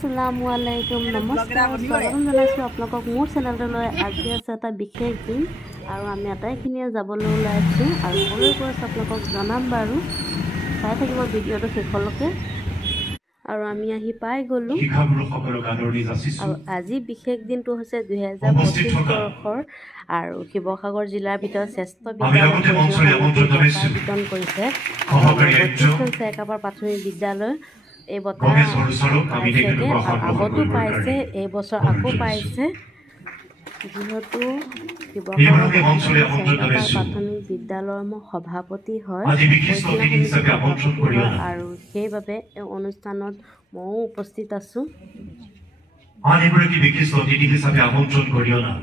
Assalamualaikum, namaskar. Swagotam janaisu apnalok mor channeltলৈ আজি আছে এটা বিশেষ দিন আৰু আমি আটাইখিনিয়ে যাবলৈ ওলাইছো আৰু কলৈ গৈ আপোনালোকক জনাম বাৰু চাই থাকিব ভিডিঅটো শেষলৈকে আৰু আমি আহি পাই গলো আৰু আজি বিশেষ দিনটো হৈছে 2025 বৰ্ষৰ আৰু শিৱসাগৰ জিলাৰ ভিতৰত শ্ৰেষ্ঠ বিদ্যালয় বিতৰণ কৰিছে চেকাপাৰ প্ৰাথমিক বিদ্যালয় এই বঁটা আগতো পাইছে এই বছৰ আকৌ পাইছে যেহেতু প্ৰাথমিক বিদ্যালয়ৰ মই সভাপতি হয় আৰু সেইবাবে এই অনুষ্ঠানত ময়ো উপস্থিত আছো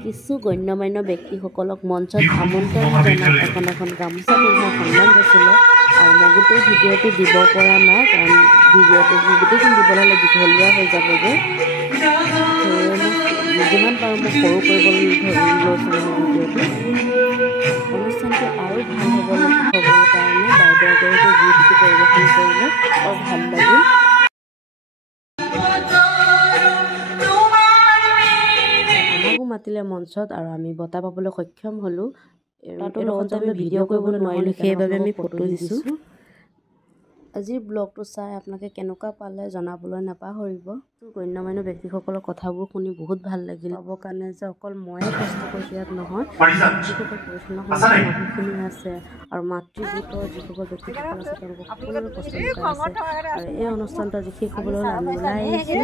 কিছু গণ্যমান্য ব্যক্তিসকলক মঞ্চত আমন্ত্ৰণ জনাই এখন গামোচা পিন্ধাই সন্মান দিছিলে আৰু মই গোটেই ভিডিঅ'টো দিব পৰা নাই কাৰণ ভিডিঅ'টো গোটেইখিনি দিবলৈ হ'লে দীঘলীয়া হৈ যাবগৈ যিমান পাৰোঁ মই সৰু কৰিবলৈ লৈছিলোঁ ভিডিঅ'টো অনুষ্ঠানটো আৰু ভাল হ'বৰ কাৰণে বাইদেউগৰাকীয়ে গীতটো পৰিৱেশন কৰিলে আৰু ভাল লাগিল আমাকো মাতিলে মঞ্চত আৰু আমি বঁটা পাবলৈ সক্ষম হ'লোঁ তাতো লগতে আমি ভিডিঅ' কৰিবলৈ নোৱাৰিলোঁ সেইবাবে আমি ফটো দিছোঁ আজিৰ ব্লগটো চাই আপোনালোকে কেনেকুৱা পালে জনাবলৈ নাপাহৰিব গণ্যমান্য ব্যক্তিসকলৰ কথাবোৰ শুনি বহুত ভাল লাগিল পাবৰ কাৰণে যে অকল ময়ে কষ্ট কৰিছোঁ ইয়াত নহয় যিসকল পৰিচালনা সমিতিৰ মানুহখিনি আছে আৰু মাতৃগোটৰ যিসকল ব্যক্তিসকল আছে তেওঁলোকক সকলোৰে কষ্ট আছে আৰু এই অনুষ্ঠানটো আজি শেষ হ'বলৈ আমি ওলাই আহিছোঁ